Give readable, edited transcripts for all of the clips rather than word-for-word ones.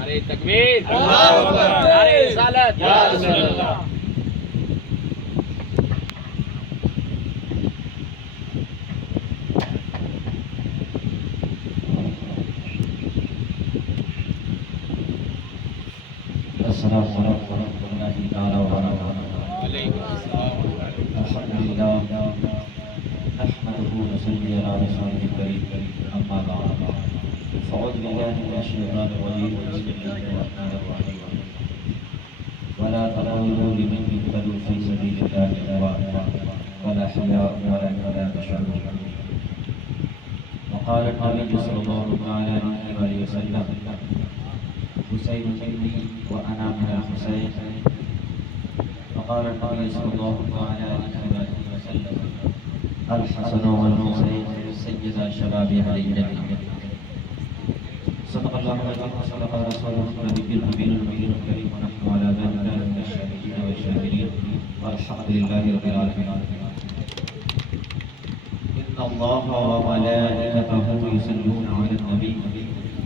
نعرہ تکبیر، اللہ اکبر، نعرہ رسالت، یا رسول اللہ۔ السلام علیکم ورحمۃ اللہ تعالی وبرکاتہ۔ وعلیکم السلام۔ الحمدللہ نحمده ونصلي على رسوله الكريم، اما بعد فاعوذ بالله من الشیطان الرجیم، بسم اللہ الرحمن الرحیم، ولا تقولوا لمن يقتل في سبيل الله اموات بل احياء ولكن لا تشعرون۔ وقال النبي صلى الله عليه وسلم حسين مني وانا من الحسين، وقال النبي صلى الله عليه وسلم الحسن والحسين سيدا شباب اهل الجنة۔ صدق الله العظيم وصدق رسوله النبي الامين الكريم، ونحن على ذلك من الشاهدين والشاكرين، والحمد لله رب العالمين۔ ان الله وملائكته يصلون على النبي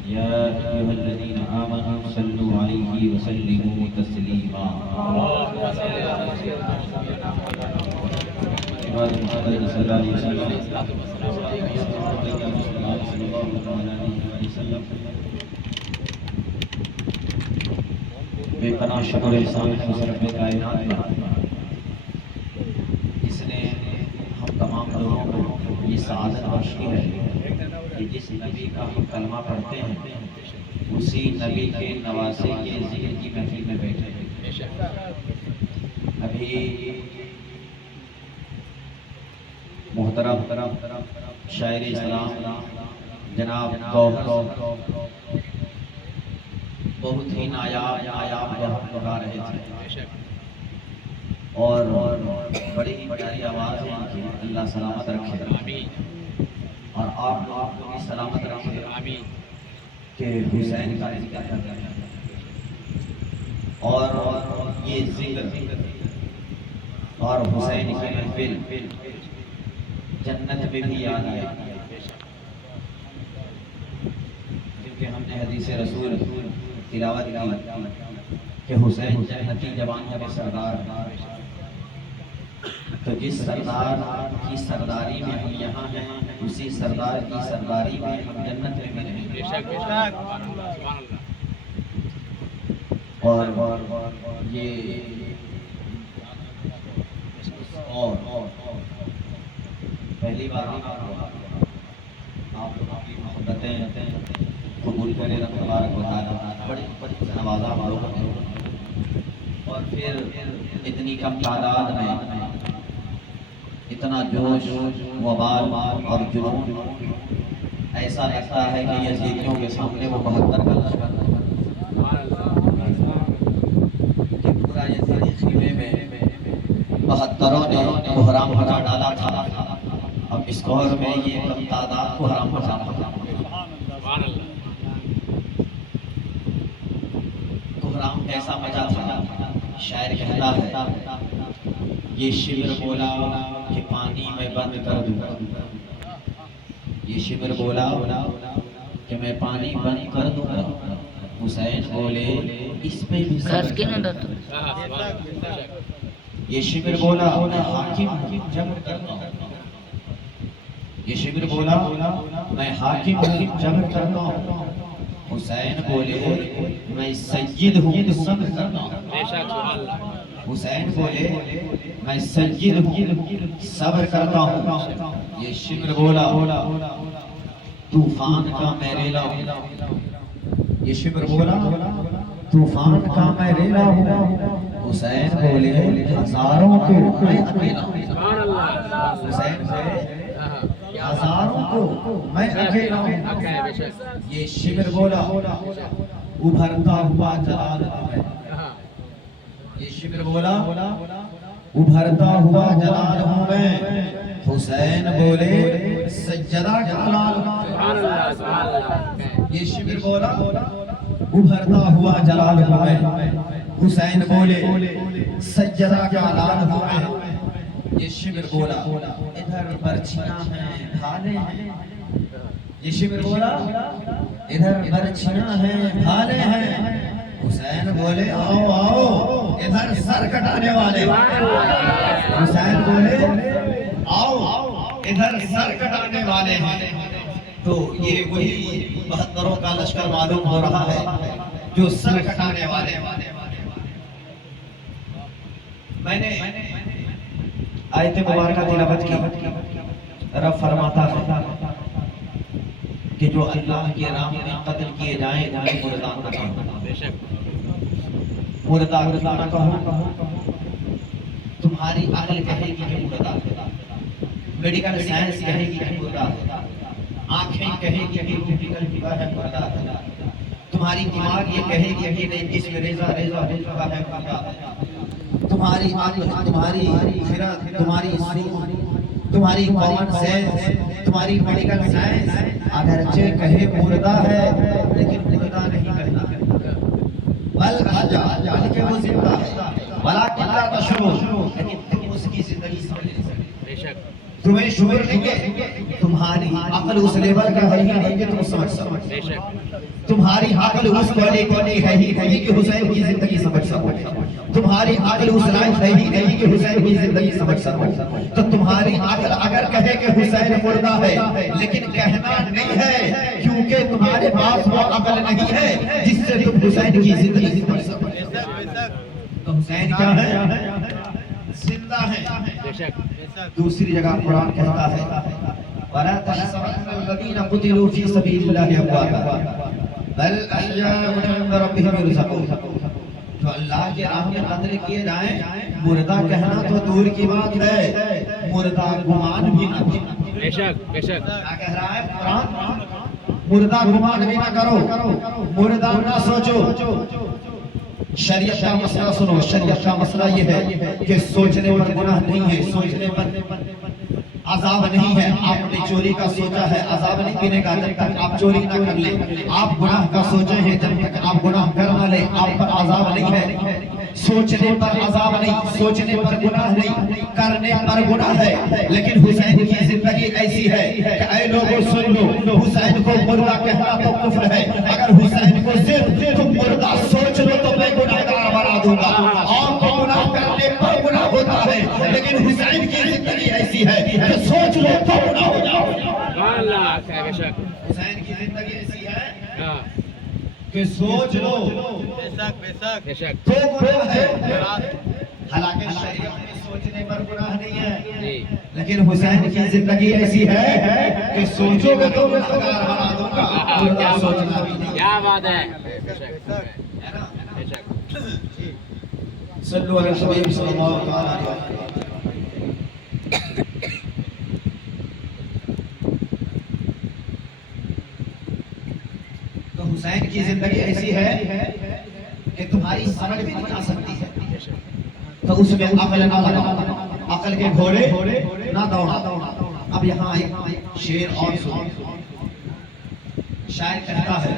يا ايها الذين امنوا صلوا عليه وسلموا تسليما۔ اللهم صل على سيدنا عباد محمد صلی اللہ علیہ وسلم، بے پناہ شکر احسان رب کائنات کا، جس نے ہم تمام لوگوں کو یہ سعادت بخشی ہے کہ جس نبی کا ہم کلمہ پڑھتے ہیں اسی نبی کے نواسے کے ذکر کی محفل میں بیٹھے ہیں۔ ابھی محترم شاعر اسلام جناب گوہر بہت ہی نایاب بہت پڑھا رہے تھے، اور بڑی ہی پیاری آواز ہے کہ اللہ سلامت رکھے، اور آپ لوگ کو بھی سلامت رکھے کہ حسین کا ذکر کرتے ہیں، اور یہ ذکر اور حسین کی محفل جنت میں بھی یاد آئے، کیونکہ ہم نے حدیث رسول تلاوت کی کہ حسین جنتی جوانوں کے سردار، تو جس سردار کی سرداری میں ہم یہاں ہیں اسی سردار کی سرداری میں ہم جنت میں ملیں گے۔ اور یہ اور پہلی بار آپ لوگوں کی محبتیں قبول کرے رب تبارک و تعالیٰ، بڑی نوازا ہم لوگوں نے، اور پھر اتنی کم تعداد میں اتنا جوش وبال اور جنون، ایسا لگتا ہے کہ یزیدیوں کے سامنے وہ 72 کا لشکر کہ پورا یزیدی خیمے میں 72 نے حرام مچا ڈالا تھا، اب اس دور میں یہ کم تعداد کو حرام مچا ڈالا۔ حرام کیسا مچا تھا؟ شاعر کہتا ہے یہ شبر بولا کہ پانی میں بند کر دوں، یہ شبر بولا کہ میں پانی بند کر دوں، حسین بولے اس پہ بھی صبر کر دوں۔ یہ شبر بولا میں حاکم جبر کرتا ہوں، یہ شبر بولا میں حاکم جبر کرتا ہوں، حسین بولے میں سید ہوں صبر کرتا ہوں، حسین بولے میں سید ہوں صبر کرتا ہوں۔ یہ شبر بولا طوفان کا میں ریلا ہوں، یہ شبر بولا طوفان کا میں ریلا ہوں، حسین بولے ہزاروں کو میں اکیلا ہوں، حسین بولے ہزاروں کو میں اکیلا ہوں۔ یہ شبر بولا ابھرتا ہوا جلال ہوں میں، یہ شبر بولا ابھرتا ہوا جلال ہوں میں، حسین بولے سجدہ کا لال ہوں۔ یہ شبر بولا ابھرتا ہوا جلال ہوں میں، حسین بولے سجدہ کا لال ہوں میں۔ یہ شبر بولا ادھر برچیاں ہیں ڈھالے ہیں، یہ شبر بولا ادھر برچھیاں ہیں بھالے ہیں، حسین بولے آؤ آؤ ادھر سر کٹانے والے، حسین بولے آؤ ادھر سر کٹانے والے ہیں۔ تو یہ وہی 72 کا لشکر معلوم ہو رہا ہے جو سر کٹانے والے۔ میں نے آیت مبارکہ تلاوت کی، رب فرماتا ہے کہ جو اللہ کے راہ میں قتل کیے جائیں انہیں مردار نہ کہو، بے شک مردار نہ کہو۔ تمہاری عقل کہے گی کہ مردار، میڈیکل سائنس کہے گی کہ مردار، آنکھیں کہے گی کہ میڈیکل ہوا ہے مردار، تمہاری دماغ یہ کہے گی کہ نہیں جسم ریزہ ریزہ ہو چکا ہے مردار، تمہاری عقل، تمہاری فکر، تمہاری سوچ، تمہاری کامن سینس، تمہاری میڈیکل سائنس اگرچہ کہے مردہ ہے لیکن مردہ نہیں کہنا، بلکہ وہ زندہ ہے، ولیکن لا تشعرون، لیکن تم اس کی زندگی سمجھ نہیں سکتے، تمہیں شعور نہیں ہے، تمہاری عقل اس لیول کا ہے ہی نہیں کہ تم سمجھ سکو، تمہاری عقل اس کوالٹی ہے ہی نہیں کہ حسین کی زندگی سمجھ سکو، تمہاری عقل اس لائف ہے ہی نہیں کہ حسین کی زندگی سمجھ سکو۔ تو تمہاری عقل اگر کہے کہ حسین مردہ ہے لیکن کہنا نہیں ہے کیونکہ تمہارے پاس وہ عقل نہیں ہے جس سے تم حسین کی زندگی سمجھ سکو۔ تو حسین کیا ہے؟ زندہ ہے۔ دوسری جگہ قرآن کہتا ہے وَلَا تَحْسَبَنَّ الَّذِينَ قُتِلُوا فِي سَبِيلِ اللَّهِ أَمْوَاتًا بَلْ أَحْيَاءٌ عِندَ رَبِّهِمْ يُرْزَقُونَ۔ جو اللہ کے راہ میں قتل کیے جائیں، مردہ کہنا تو دور کی بات ہے، مردہ گمان بھی نہ کرو۔ بے شک بے شک کیا کہہ رہا ہے قرآن؟ مردہ گمان بھی نہ کرو، مردہ نہ سوچو۔ شریعت کا مسئلہ سنو، شریعت کا مسئلہ یہ ہے کہ سوچنے پر گناہ نہیں ہے، سوچنے پر عذاب نہیں ہے۔ آپ نے چوری کا سوچا ہے، عذاب نہیں ملے گا جب تک آپ چوری نہ کر لیں۔ آپ گناہ کا سوچے ہیں، جب تک آپ گناہ کر نہ لیں آپ پر عذاب نہیں ہے۔ سوچنے پر عذاب نہیں، سوچنے پر گناہ نہیں، کرنے پر گناہ ہے۔ لیکن حسین کی زندگی ایسی ہے کہ اے لوگوں سن لو، حسین کو مردہ کہنا تو کفر ہے، اگر حسین کو صرف تم مردہ سوچ لو تو میں گناہگار بنا دوں گا۔ اور کو گناہ کرنے پر گناہ ہوتا ہے، لیکن حسین کی زندگی ایسی ہے کہ سوچ لو تو گناہ ہو جاؤ۔ حسین کی زندگی ایسی ہے کہ سوچ لو تو گناہ ہے۔ حالانکہ شریعت میں سوچنے پر گناہ نہیں ہے، لیکن حسین کی زندگی ایسی ہے کہ سوچو گے تو گناہگار بنا دوں گا، مردہ سوچنا بھی نہیں۔ کیا بات ہے! صلو علی الحبیب صلی اللہ علیہ وسلم۔ تو حسین کی زندگی ایسی ہے کہ تمہاری سمجھ بھی نہیں آ سکتی ہے، تو اس میں عقل نہ لگاؤ، عقل کے گھوڑے نہ دوڑاؤ۔ اب یہاں ایک شعر اور سنو، شاعر کہتا ہے،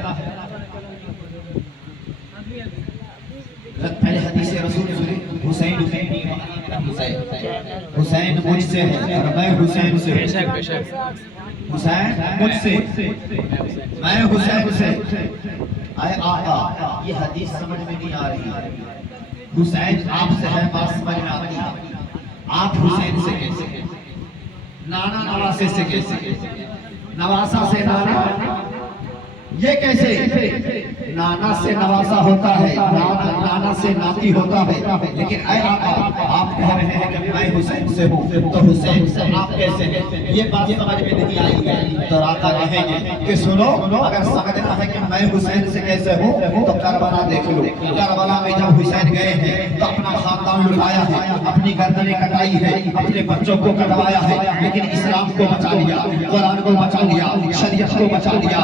پہلے حدیث رسول سنی، حسین حسین مجھ سے ہے اور میں حسین سے، حسین مجھ سے میں حسین سے۔ اے آقا یہ حدیث سمجھ میں نہیں آ رہی، حسین آپ سے ہے بات سمجھ میں آتی ہے، آپ حسین سے کیسے، نانا نواسے سے کیسے، نواسا سے نانا یہ کیسے؟ نانا سے نواسا ہوتا ہے، نانا سے ناتی ہوتا ہے، لیکن اے آقا آپ کہہ رہے ہیں کہ میں حسین سے ہوں، تو حسین سے آپ کیسے ہیں؟ یہ بات سمجھ میں نہیں آئی ہے۔ تو آقا کہیں گے کہ سنو، اگر سمجھنا ہے کہ میں حسین سے کیسے ہوں تو کربلا دیکھ لو۔ کربلا میں جب حسین گئے ہیں تو اپنا خاندان لٹایا ہے، اپنی گردنیں کٹائی ہے، اپنے بچوں کو کٹوایا ہے، لیکن اسلام کو بچا لیا، قرآن کو بچا لیا، شریعت کو بچا لیا،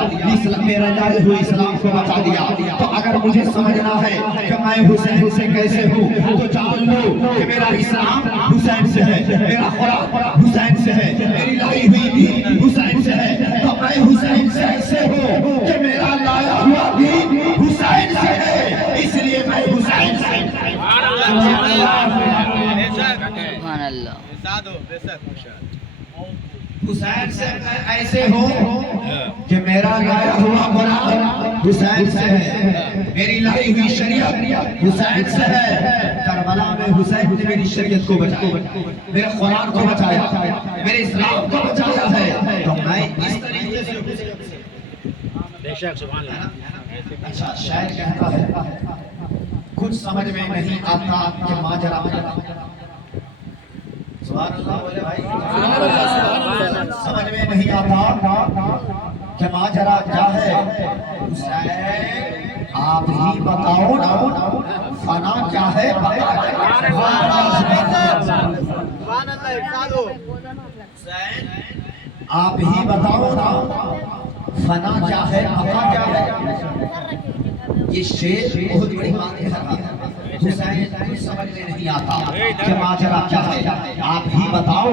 میرا جائے ہوئے اسلام کو بچا دیا۔ تو اگر مجھے سمجھنا ہے کہ میں حسین سے کیسے ہوں تو جان لو کہ میرا اسلام حسین سے ہے، میرا قرآن حسین سے ہے، میری لائی ہوئی دین حسین سے ہے۔ تو میں حسین سے ایسے ہوں کہ میرا لایا ہوا دین حسین سے ہے، اس لیے میں حسین سے۔ سبحان اللہ! تو حسین کی زندگی ایسی ہے کہ تمہاری سمجھ بھی نہیں آ سکتی ہے، لیکن حسین آپ سے ہے بات سمجھ میں آتی ہے۔ سبحان اللہ! سبحان اللہ۔ سبحان اللہ! حسین سے میں ایسے ہوں کہ میرا لایا ہوا قرآن حسین سے ہے، میری لائی ہوئی شریعت حسین سے ہے۔ کربلا میں حسین نے میری شریعت کو بچایا، میرے قرآن کو بچایا، میرے اسلام کو بچایا ہے، تو میں اس طریقے سے بے شک سبحان اللہ۔ اچھا شاعر کہتا ہے کچھ سمجھ میں نہیں آتا کہ ماجرا سبحان اللہ بولے بھائی، سمجھ میں نہیں آتا کہ ماجرا کیا ہے۔ حسین آپ ہی بتاؤ نا فنا کیا ہے، حسین آپ ہی بتاؤ نا فنا کیا ہے، بقا کیا ہے۔ یہ شعر بہت بڑی بات ہے۔ حسین کچھ سمجھ میں نہیں آتا کہ ماجرا کیا ہے، آپ ہی بتاؤ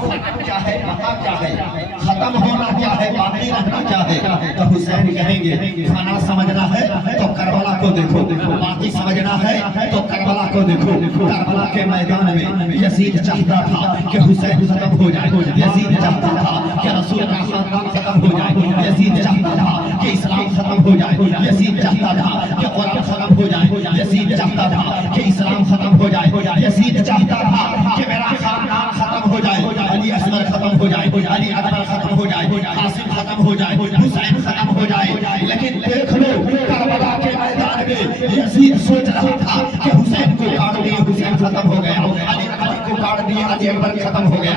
فنا کیا ہے، بقا کیا ہے، ختم ہونا کیا ہے، باقی رہنا کیا ہے۔ تو حسین کہیں گے فنا سمجھنا ہے تو کربلا کو دیکھو، باقی سمجھنا ہے تو کربلا کو دیکھو۔ کربلا کے میدان میں یزید چاہتا تھا کہ حسین ختم ہو جائے، یزید چاہتا تھا کہ رسول کا خاندان ختم ہو جائے، یزید چاہتا تھا کہ اسلام ختم ہو جائے، یزید چاہتا تھا کہ قرآن ختم ہو جائے، یزید چاہتا تھا کہ اسلام ختم ہو جائے، یزید چاہتا تھا کہ میرا خاندان ختم ہو جائے، علی اصغر ختم ہو جائے، علی اکبر ختم ہو جائے، قاسم ختم ہو جائے، حسین ختم ہو جائے۔ لیکن دیکھ لو کربلا کے میدان میں یزید سوچ رہا تھا کہ حسین کو کاٹ دیے حسین ختم ہو گیا، علی اکبر کو کاٹ دیے علی اکبر ختم ہو گیا،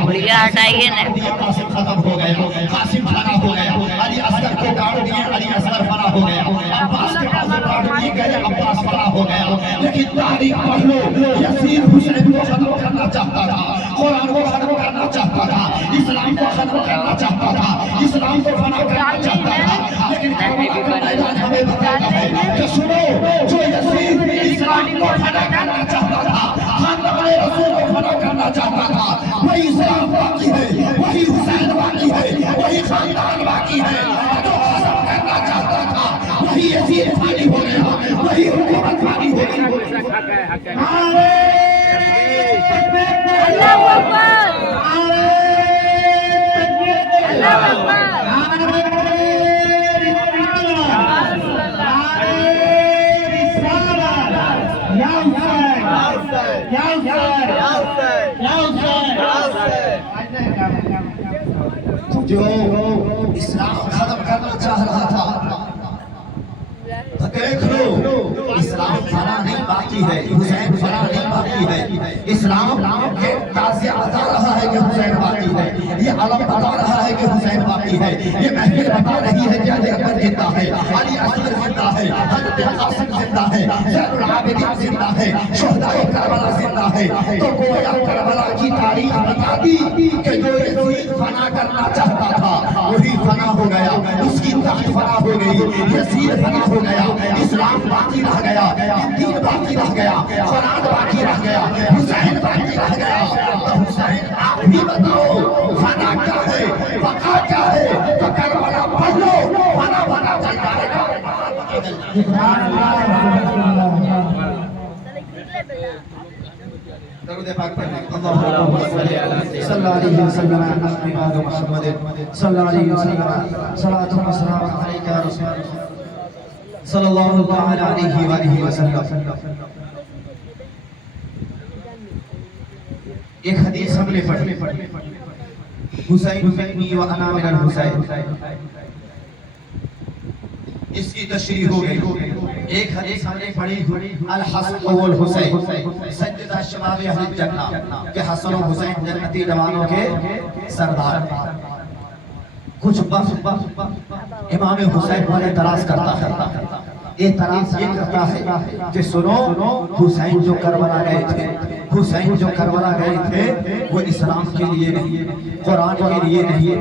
قاسم ختم ہو گیا، قاسم فنا ہو گیا، علی اصغر کو کاٹ دیے علی اصغر فنا ہو گیا، عباس کے پاس کاٹ دیے گئے عباس فنا ہو گیا۔ لیکن تاریخ پڑھ لو یزید حسین کو ختم کرنا چاہتا تھا، قرآن کو ختم کرنا چاہتا تھا، اسلام کو ختم کرنا چاہتا تھا، اسلام کو فنا کرنا چاہتا تھا۔ لیکن کربلا کا میدان ہمیں بتاتا ہے کہ سنو جو یزید اسلام کو فنا کرنا چاہتا تھا، خاندان رسول کو فنا کرنا چاہتا تھا، وہی اسلام باقی ہے، وہی حسین باقی ہے، وہی خاندان باقی ہے۔ جو ختم کرنا چاہتا تھا وہی یزید فانی ہو گیا، وہی حکومت فانی ہو گئی۔ اللہ اکبر، اللہ اکبر۔ جو اسلام ختم کرنا چاہ رہا تھا دیکھ لو اسلام فنا نہیں باقی ہے، حسین فنا نہیں باقی ہے۔ اسلام کے تازیہ بتا رہا ہے کہ حسین باقی ہے، یہ علم بتا رہا ہے کہ حسین باقی ہے، یہ محفل بتا رہی ہے کہ علی اکبر زندہ ہے، علی اصغر زندہ ہے، حضرت قاسم زندہ ہے، زین العابدین زندہ ہے، شہدائے کربلا زندہ ہے۔ تو گویا کربلا کی تاریخ بتا دی کہ جو یزید فنا کرنا چاہتا تھا وہی فنا ہو گیا، اس کی تخت فنا ہو گئی، یزید فنا ہو گیا، اسلام باقی رہ گیا، دین باقی رہ گیا، قرآن باقی رہ گیا، حسین باقی رہ گیا۔ تو حسین آپ ہی بتاؤ فنا کیا ہے، بقا کیا ہے۔ تو کربلا پڑھ لو فنا بنا چل جائے گا۔ درود پاک پڑھیں۔ اللہم صلی علیہ وسلم محمد صلی اللہ علیہ وسلم صلاۃ و سلام علیک یا رسول اللہ صلی اللہ تعالی علیہ وآلہ وسلم۔ ایک حدیث ہم نے پڑھی، حسین منی و انا من الحسین، اس کی تشریح ہو گئی۔ ایک حدیث ہم نے پڑھی الحسن والحسین سیدہ شباب اہل الجنہ کہ حسن و حسین جنتی جوانوں کے سردار۔ کچھ وقت امام حسین پر اعتراض کرتا ہے، اعتراض یہ کرتا ہے کہ سنو حسین جو کربلا گئے تھے، حسین جو کربلا گئے تھے وہ اسلام کے لیے نہیں، قرآن کے لیے نہیں،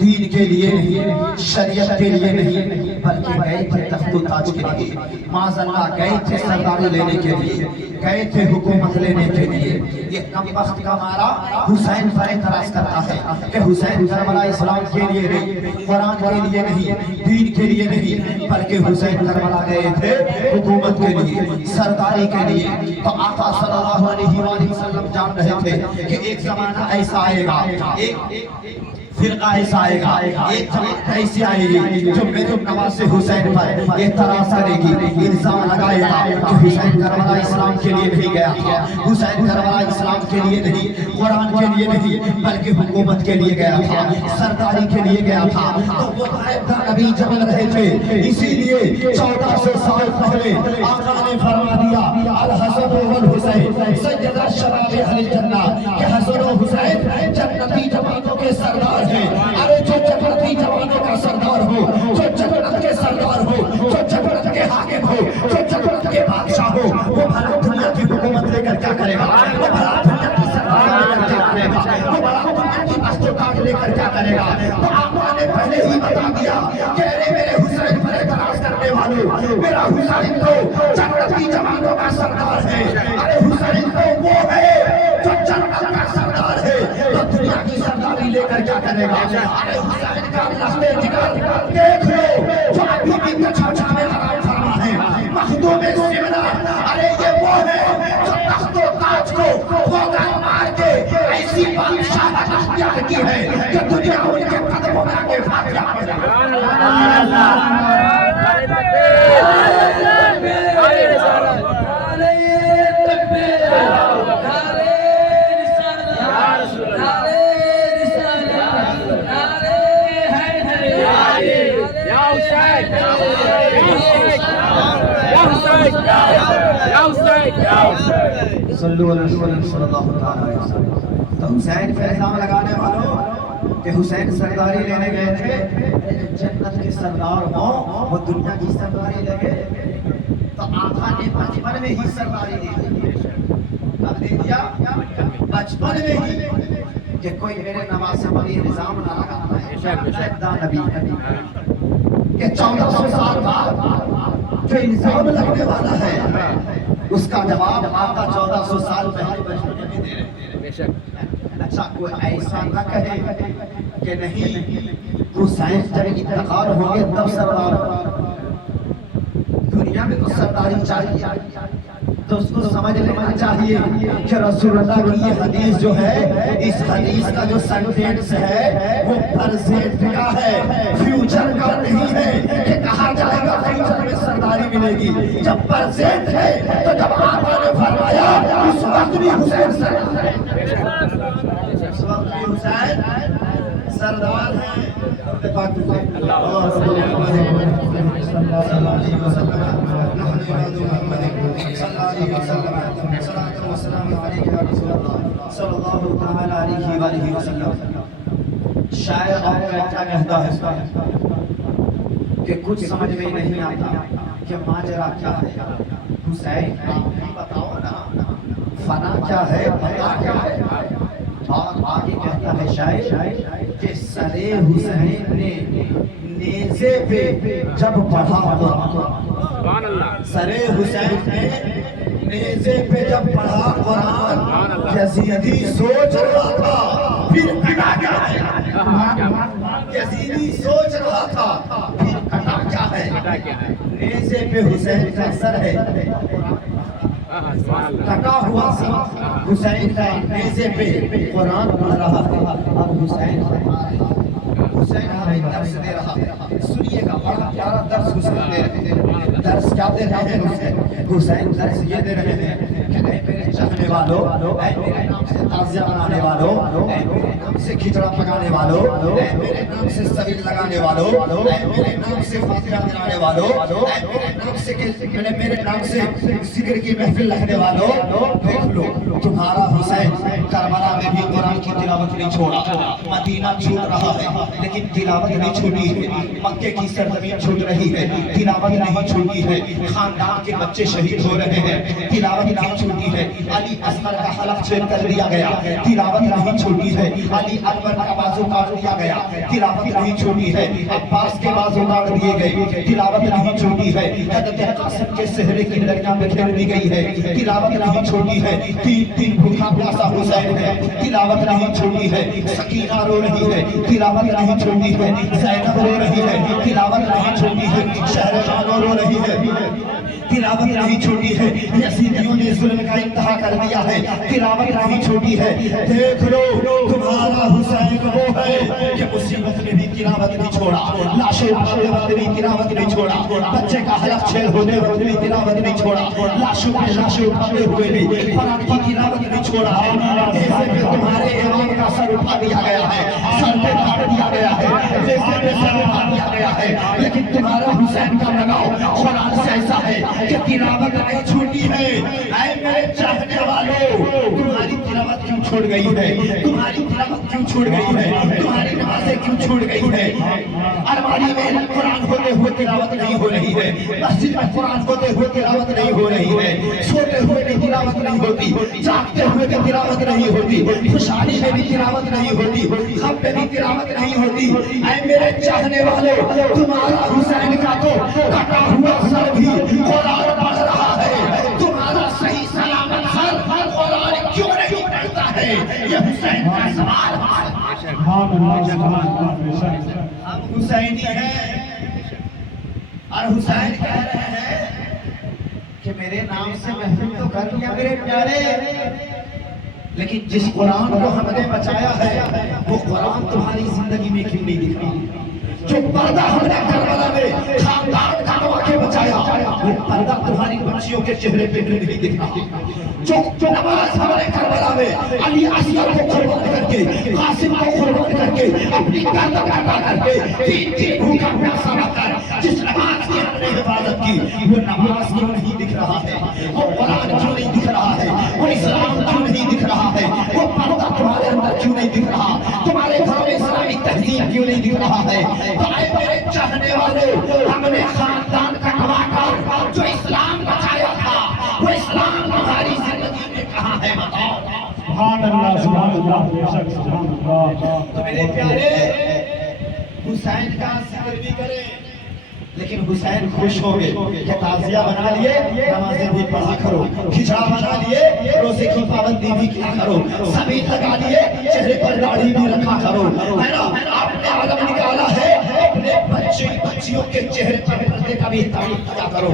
دین کے لیے نہیں، شریعت کے لیے نہیں، بلکہ گئے تھے تخت و تاج کے لیے، معاذ اللہ گئے تھے سرداری لینے کے لیے، گئے تھے حکومت لینے کے لیے۔ یہ کم وقت کا مارا حسین پر اعتراض کرتا ہے کہ حسین کربلا اسلام کے لیے نہیں، قرآن کے لیے نہیں، دین کے لیے نہیں، بلکہ حسین کربلا گئے تھے حکومت کے لیے، سرداری کے لیے۔ تو آقا صلی اللہ علیہ وسلم جان رہے تھے کہ ایک زمانہ ایسا آئے گا، ایک فرقہ ایسا آئے گا، ایک جماعت ایسی آئے گی جو میرے نواز حسین پر اعتراض کرے گی، الزام لگائے گا کہ حسین کربلا اسلام کے لیے نہیں گیا تھا، حسین کربلا اسلام کے لیے نہیں، قرآن کے لیے نہیں، بلکہ حکومت کے لیے گیا تھا، سرداری کے لیے گیا تھا۔ تو وہ آئندہ نبی جمل رہے تھے، اسی لیے 1400 سال پہلے آقا نے فرما دیا الحسن والحسین سید الشباب اہل جنہ، کہ حسن و حسین جنتی جوانوں کے سردار ہیں۔ ارے جو جنتی جوانوں کا سردار ہو، جو جنت کے سردار ہو، جو جنت کے حاکم ہو، جو جنت کے بادشاہ ہو، وہ بھلا دنیا کی حکومت لے کر کیا کرے گا؟ وہ بھلا دنیا کی سرداری لے کر کیا کرے گا؟ وہ بھلا دنیا کی مست و تاج لے کر کیا کرے گا؟ تو آقا نے پہلے ہی بتا دیا کہ میرے حسین پر اعتراض کرنے والوں، میرا حسین تو جنتی جوانوں کا سردار ہے۔ ارے حسین تو وہ ہے جو جنت کا سردار ہے، تو دنیا کی سرداری لے کر کیا کرے گا؟ ارے حسین کا لحظے جگر دیکھ لو جو ابھی بھی کچھ میں حرام فرما ہے، مخدوم سمنا۔ ارے یہ وہ ہے جو تخت و تاج کو کھودا مار کے ایسی بادشاہت اختیار کی ہے کہ دنیا ان کے قدموں میں آگے فاتحہ پڑھے۔ صلو علی رسول اللہ صلی اللہ علیہ وسلم۔ تو حسین پہ الزام لگانے والوں کہ حسین سرداری لینے گئے تھے، جنت کے سردار ہوں وہ دنیا کی سرداری لے گئے، تو آقا نے بچپن میں ہی سرداری دے دی۔ اب دے دیا بچپن میں ہی کہ کوئی میرے نواز پر یہ الزام نہ لگانا ہے نبی کہ 1400 سال بعد جو الزام لگنے والا ہے اس کا جواب آقا 1400 سال پہلے بچپن میں دے رہے ہیں۔ اچھا کوئی ایسا نہ کہے کہ نہیں حسین جب انتقال ہو گئے تب سردار، دنیا میں تو سرداری چاہیے، تو اس کو سمجھ لینا چاہیے کہ رسول اللہ کی یہ حدیث جو ہے، اس حدیث کا جو سینٹینس ہے وہ پرزینٹ کا ہے، فیوچر کا نہیں ہے کہ کہا جائے گا فیوچر میں سرداری ملے گی۔ جب پرزینٹ ہے تو جب آقا نے فرمایا اس وقت بھی حسین سردار ہے، اس وقت بھی حسین سردار ہے۔ شاعر اور کیا کہتا ہے کہ کچھ سمجھ میں نہیں آتا کہ ماجرا کیا ہے، حسین آپ بتاؤ نا فنا کیا ہے، بتا کیا ہے۔ اور آگے کہتا ہے شاعر کہ سرے حسین نے نیزے پہ جب پڑھا قرآن، سرے حسین نے نیزے پہ جب پڑھا قرآن، یزیدی سوچ رہا تھا پھر کٹا کیا ہے، یزیدی سوچ رہا تھا پھر کٹا کیا ہے۔ نیزے پہ حسین کا سر ہے، کٹا ہوا سر حسین کا نیزے پہ قرآن پڑھ رہا ہے۔ اب حسین ہمیں درس دے رہا ہے، سنیے گا بڑا پیارا درس حسین دے رہے ہیں۔ درس کیا دے رہے ہیں حسین؟ درس یہ دے رہے ہیں کہ اے میرے چاہنے والوں، اے میرے نام سے تعزیہ منانے والوں، اے میرے نام سے کھچڑا پکانے والوں، اے میرے نام سے سبیل لگانے والوں، اے میرے نام سے فاتحہ دلانے والوں، اے میرے نام سے میرے نام سے ذکر کی محفل رکھنے والوں، دیکھ لو تمہارا حسین کربلا میں بھی قرآن کی تلاوت نہیں چھوڑا، مدینہ چھوٹ رہا ہے لیکن تلاوت نہیں چھوٹی ہے، مکے کی سرزمین چھوٹ رہی ہے تلاوت نہیں چھوٹی ہے، خاندان کے بچے شہید ہو رہے ہیں تلاوت نہیں چھوٹی ہے، علی اصغر کا حلق چھید کر دیا گیا تلاوت نہیں چھوٹی ہے، علی اکبر کا بازو کاٹ دیا گیا تلاوت نہیں چھوٹی ہے، عباس کے بازو کاٹ دیے گئے تلاوت نہیں چھوٹی ہے، حضرت قاسم کے صحرے کی درگاہ میں پھیر دی گئی ہے تلاوت نہیں چھوٹی ہے، تین بھوکا پیاسا حسین ہے تلاوت نہیں چھوٹی ہے، سکینہ رو رہی ہے تلاوت نہیں چھوٹی ہے، زینب رو رہی ہے تلاوت نہیں چھوٹی ہے، شہرزاد رو رہی ہے تلاوت نہیں چھوٹی ہے، یزیدیوں نے ظلم ظلم کا انتہا کر دیا ہے، تلاوت نہیں چھوٹی ہے۔ دیکھ لو تمہارا حسین وہ ہے کہ مصیبت میں بھی تلاوت نہیں چھوڑا، لاشیں اٹھاتے وقت بھی تلاوت نہیں چھوڑا، بچے کا حلق چھیل ہونے وقت بھی تلاوت نہیں چھوڑا، لاشوں پہ لاشیں اٹھاتے ہوئے بھی قرآن کی تلاوت نہیں چھوڑا۔ جیسے کہ تمہارے امام کا سر اٹھا دیا گیا ہے، سر پہ کاٹ دیا گیا ہے، جیسے کہ سر اٹھا دیا گیا ہے، لیکن تمہارا حسین کا لگاؤ قرآن سے ایسا ہے کہ تلاوت نہیں چھوٹی ہے۔ اے میرے چاہنے والوں، تمہاری تلاوت کیوں چھوڑ گئی ہے؟ تمہاری تلاوت کیوں چھوڑ گئی ہے؟ تمہاری نمازیں کیوں چھوڑ گئی ہے؟ الماری میں قرآن ہوتے ہوئے تلاوت نہیں ہو رہی ہے، مسجد میں قرآن ہوتے ہوئے تلاوت نہیں ہو رہی ہے، سوتے ہوئے بھی تلاوت نہیں ہوتی، جاگتے ہوئے بھی تلاوت نہیں ہوتی، خوشحالی میں بھی تلاوت نہیں ہوتی، غم میں بھی تلاوت نہیں ہوتی۔ اے میرے چاہنے والوں، تمہارا حسین کا تو کٹا ہوا سر بھی قرآن پڑھ رہا ہے، تمہارا صحیح سلامت سر قرآن کیوں نہیں پڑھتا ہے؟ یہ حسین کا سوال ہے۔ ہم حسینی ہیں اور حسین کہہ رہے ہیں کہ میرے نام سے محفوظ تو کر لیا میرے پیارے، لیکن جس قرآن کو ہم نے بچایا ہے وہ قرآن تمہاری زندگی میں کیوں نہیں دکھ رہا؟ جو پردہ ہم نے کربلا میں خاندان کا نوا کے بچایا وہ پردہ تمہاری بچیوں کے چہرے پہ نہیں دکھ رہا۔ جو نماز ہم نے کربلا میں علی اصغر کو قربان کر کے، قاسم کو قربان کر کے، اپنی گردن کٹا کر کے، تین تین بھوکا پیاسا رہ کر جس نماز کی ہم نے حفاظت کی، وہ نماز کیوں نہیں دکھ رہا ہے؟ وہ قرآن کیوں نہیں دکھ رہا ہے؟ وہ اسلام کیوں نہیں دکھ رہا ہے؟ وہ پردہ تمہارے اندر کیوں نہیں دکھ رہا؟ تمہارے گھروں میں اسلامی تہذیب کیوں نہیں دکھ رہا ہے؟ تو اے میرے چاہنے والوں، ہم نے خاندان کا نوا کر جو اسلام بچایا تھا وہ اسلام تمہاری زندگی میں کہاں ہے؟ بتاؤ۔ سبحان اللہ، سبحان اللہ، بے شک سبحان اللہ۔ تو میرے پیارے حسین کا ذکر بھی کریں، لیکن حسین خوش ہو گئے کہ تعزیہ بنا لیے، نمازیں بھی پڑھا کرو، کھچڑا بنا لیے، روزے کی پابندی بھی کیا کرو، سبیل لگا لیے، چہرے پر داڑھی بھی رکھا کرو، ہے نا؟ آپ نے علم نکالا ہے، اپنے بچیوں کے چہرے پر پردے کا بھی احترام کیا کرو۔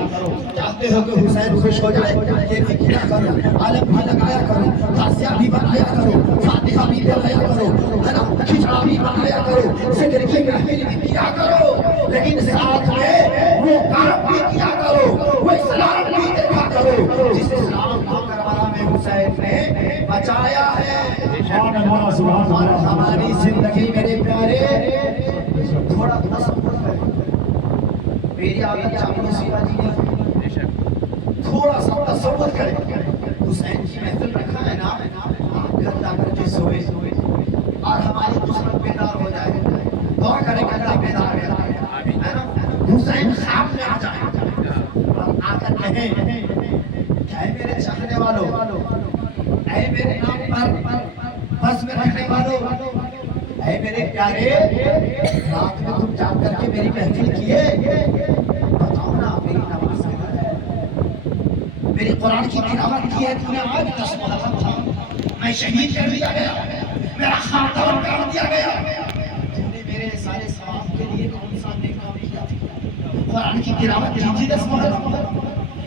چاہتے ہو کہ حسین خوش ہو جائے، یہ بھی کیا کرو، علم بھی لگایا کرو، تعزیہ بھی بنایا کرو، فاتحہ بھی پڑھایا کرو، ہے نا؟ کھچڑا بھی بنایا کرو، ذکر کی محفل بھی کیا کرو، لیکن ساتھ میں وہ کام بھی کیا کرو، وہ اسلام بھی دیکھا کرو جس اسلام کو کربلا میں حسین نے بچایا ہے۔ اور ہماری زندگی میرے پیارے تھوڑا تصور کریں، میری عادت چاہیے سیوا جی نے تھوڑا سا تصور کریں، حسین کی محفل رکھا ہے نا، گھر جا کر کے سوئے اور ہماری دشمن بیدار ہو جائے، دعا کریں کہ اللہ بیدار ہے نا، حسین خواب میں آ جائے اور آ کر کہیں اے میرے چاہنے والوں، اے میرے نام پر بس میں رکھنے والوں، اے میرے پیارے، رات میں تم جا کر کے میری محفل کیے، بتاؤ نا میری نماز کدھر ہے؟ میری قرآن کی تلاوت کی ہے تم نے؟ آج 10 محرم تھا، میں شہید کر دیا گیا، میرا خاندان کر دیا گیا، تم نے میرے سارے ثواب کے لیے کون سا نیک کام کیا؟ قرآن کی تلاوت کی تھی 10 محرم کو،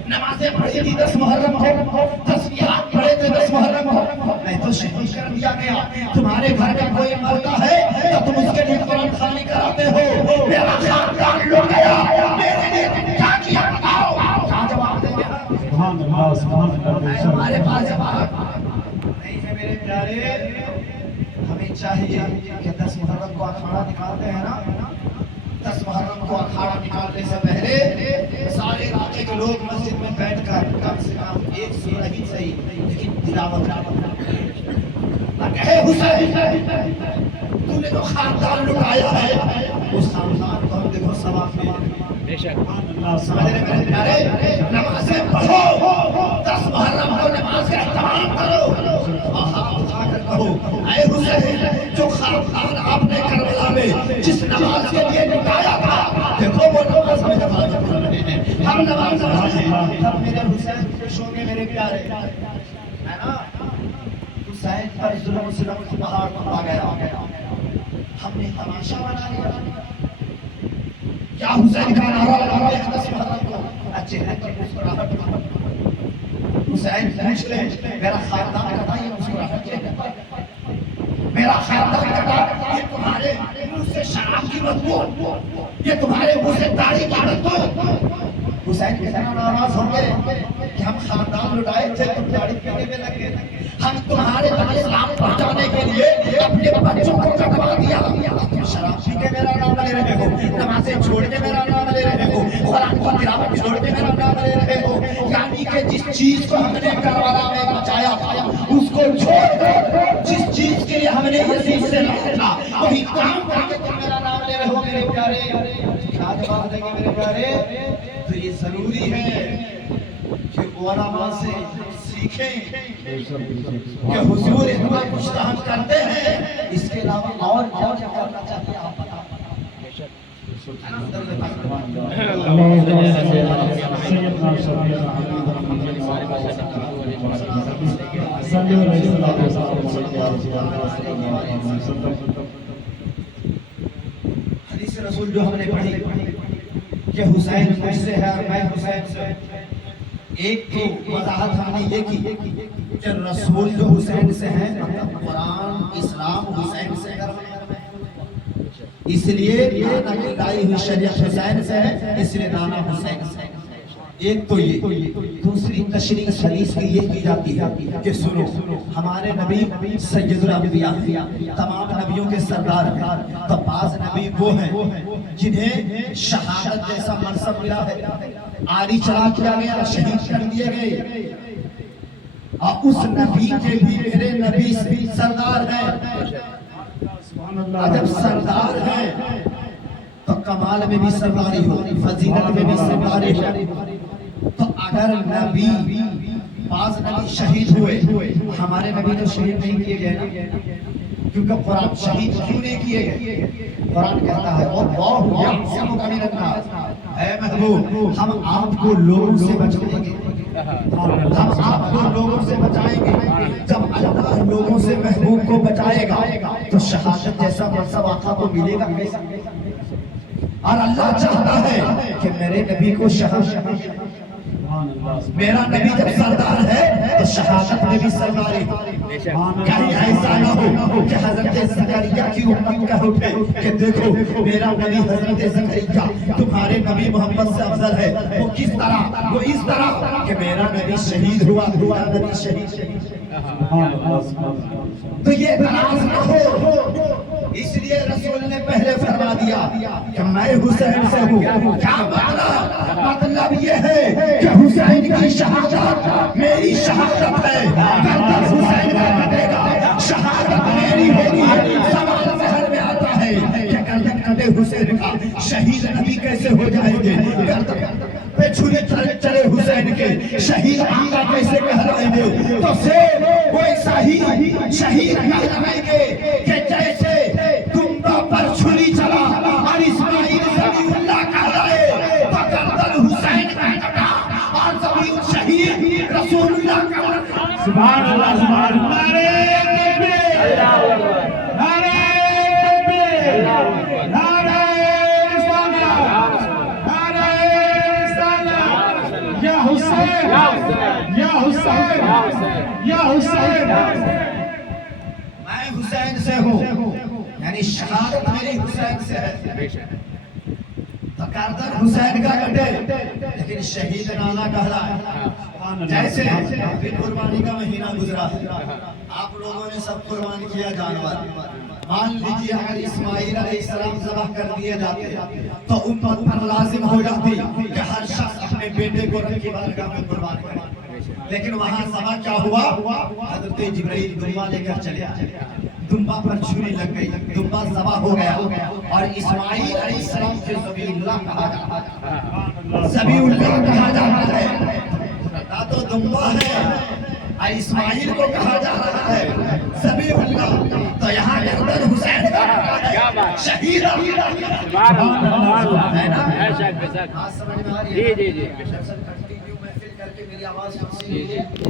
نمازیں پڑھی تھی 10 محرم کو، تسبیحات پڑھے تھے 10 محرم کو، میں تو شہید کر دیا گیا۔ تمہارے گھر میں کوئی مرتا ہے تو تم اس کے لیے قرآن خوانی کراتے ہو، میرا خاندان لو گیا، میرے لیے تم کیا کیا بتاؤ؟ کیا جواب دیں گے؟ سبحان اللہ، سبحان اللہ، بے شک۔ ہمارے پاس جواب نہیں ہے میرے پیارے۔ ہمیں چاہیے کہ 10 محرم کو اکھاڑا نکالتے ہیں نا، 10 محرم کو اکھاڑا نکالنے سے پہلے سارے علاقے کے لوگ مسجد میں بیٹھ کر کم سے کم ایک سورہ ہی صحیح لیکن تلاوت اے حسین، تو نے تو خاندان لٹایا ہے، اس خاندان کو ہم دیکھو ثواب میں سمجھ رہے میرے پیارے؟ نمازیں پڑھو، 10 محرم کو نماز کا اہتمام کرو اور ہاتھ اٹھا کر کہو اے حسین، جو خاندان آپ نے کربلا میں جس نماز کے لیے لٹایا تھا، دیکھو وہ نماز میں حفاظت کر رہے ہیں، ہم نماز پڑھتے ہیں، تب میرے حسین خوش ہوں گے میرے پیارے، ہے نا؟ حسین پر ظلم ستم کا پہاڑ ٹوٹا گیا، ہم نے تماشا بنا لیا، کیا حسین کا نعرہ لگاتے ہیں 10 محرم کو؟ چہرے پر مسکراہٹ، حسین پوچھ لے میرا خاندان کٹا یہ مسکراہٹ کیا کرتا ہے؟ میرا خاندان کٹا یہ تمہارے منہ سے شراب کی بدبو، یہ تمہارے منہ سے داڑھی کی بدبو۔ حسین کتنا ناراض ہوں گے کہ ہم خاندان لٹائے تھے تم داڑھی پینے میں لگے، ہم تمہارے تک اسلام پہنچانے کے لیے اپنے بچوں کو کٹوا دیا، تم شراب پی کے میرا نام لے رہے ہو، نمازیں چھوڑ کے میرا نام لے رہے ہو، قرآن کی تلاوت چھوڑ کے میرا نام لے رہے ہو، یعنی کہ جس چیز کو ہم نے کربلا میں بچایا تھا اس کو چھوڑ کر جس چیز کے لیے ہم نے یزید سے لڑا تھا وہی کام کر کے تم میرا نام لے رہے ہو میرے پیارے۔ کیا جواب دیں گے میرے پیارے؟ تو یہ ضروری ہے کہ علماء سے سیکھیں کہ حضور اتنا کچھ ہم کرتے ہیں، اس کے علاوہ اور کیا کرنا چاہتے ہیں آپ بتائیں۔ حدیث رسول جو ہم نے پڑھی کہ حسین مجھ سے ہے اور میں حسین سے، ایک تو وضاحت ہم نے یہ کی کہ رسول جو حسین سے ہیں مطلب قرآن اسلام حسین سے کر رہے ہیں، اس لیے لائی ہوئی شریعت حسین سے ہے، اس لیے نانا حسین سے۔ ایک تو یہ، دوسری تشریح حدیث کی یہ کی جاتی ہے کہ سنو ہمارے نبی سید الانبیاء تمام نبیوں کے سردار ہیں، تو بعض نبی وہ ہیں جنہیں شہادت جیسا منصب ملا ہے، آری چڑھا کیا گیا، شہید کر دیے گئے، اور اس نبی کے بھی میرے نبی سردار ہیں۔ جب سردار ہیں تو کمال میں بھی سرداری ہو، فضیلت میں بھی سرداری ہو، تو اگر نبی بعض نبی شہید ہوئے، ہمارے نبی تو شہید نہیں کیے گئے نا، کیونکہ قرآن شہید کیوں نہیں کیے گئے؟ قرآن کہتا ہے اور اے محبوب ہم آپ کو لوگوں سے بچائیں گے، ہم آپ کو لوگوں سے بچائیں گے۔ جب اللہ لوگوں سے محبوب کو بچائے گا تو شہادت جیسا منصب آقا کو ملے گا کیسا؟ اور اللہ چاہتا ہے کہ میرے نبی کو شہادت، میرا نبی جب سردار ہے تو شہادت میں بھی سرداری ہو۔ کہیں ایسا نہ ہو کہ حضرت زکریا کی امت کا اٹھے کہ دیکھو میرا نبی حضرت زکریا تمہارے نبی محمد سے افضل ہے، وہ کس طرح؟ وہ اس طرح کہ میرا نبی شہید ہوا، میرا نبی شہید۔ تو یہ اعتراض نہ ہو، اس لیے رسول نے پہلے فرما دیا کہ میں حسین سے ہوں۔ کیا مطلب یہ ہے کہ حسین کی شہادت میری شہادت ہے، گردن حسین کا کٹے گا شہادت میری ہوگی۔ سوال ذہن میں آتا ہے کہ گردن کٹے حسین کا شہید نبی کیسے ہو جائیں گے؟ گردن پہ چھری چلے حسین کے شہید آقا کیسے کہلائیں گے؟ تو سے ویسا ہی شہید کہلائیں گے کہ جیسے دمبا پر چھری چلا اور اسماعیل ذبیح اللہ کہلائے تو گردن حسین کا کٹا اور ذبیح شہید رسول اللہ کا۔ سبحان اللہ، سبحان اللہ، نعرہ تکبیر، نعرہ تکبیر، نعرہ رسالت، نعرہ رسالت، یا حسین، یا حسین، یا حسین۔ میں حسین سے ہوں، یعنی شہادت میری حسین سے ہے، تو گردن حسین کا کٹے لیکن شہید نانا کہلائے۔ جیسے قربانی کا مہینہ گزرا، آپ لوگوں نے سب قربان کیا جانور، مان لیجیے اگر اسماعیل علیہ السلام ذبح کر دیے جاتے تو امت پر لازم ہو جاتی کہ ہر شخص اپنے بیٹے کو رب کی بارگاہ میں قربان کرے، لیکن وہاں ذبح کیا ہوا؟ حضرت جبرائیل دمبا لے کر چلے آئے، دمبا پر چھری لگ گئی، دمبا ذبح ہو گیا، اور اسماعیل علیہ السلام سے ذبیح اللہ کہا جاتا ہے، ذبیح اللہ کہا جاتا ہے، نہ تو دمبا ہے اور اسماعیل کو کہا جا رہا ہے ذبیح اللہ، تو یہاں گردن حسین کا شہید ہے نا؟ بات سمجھ میں آ رہی ہے؟ جی جی کنٹینیو محفل کر کے میری آواز سنسی،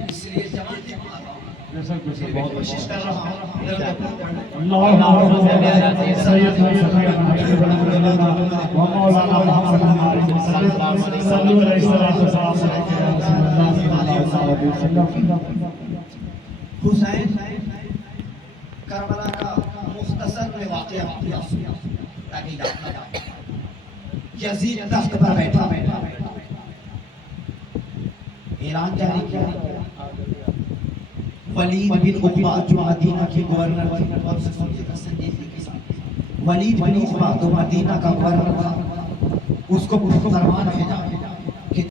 اس لیے جوان کی بہت کوشش کر رہا ہوں۔ اللہ سید مولانا محمد صلی اللہ علیہ وسلم علیہ وسلم حسین کربلا کا مختصر میں واقعہ تاکہ یاد نہ جائے. یزید تخت پر بیٹھا اعلان جاری کیا ولید بن عقبہ جو مدینہ کے گورنر تھے اور سنجیدہ کا سنجیدگی کے ساتھ ولید بن عقبہ جو مدینہ کا گورنر تھا اس کو فرمان بھیجا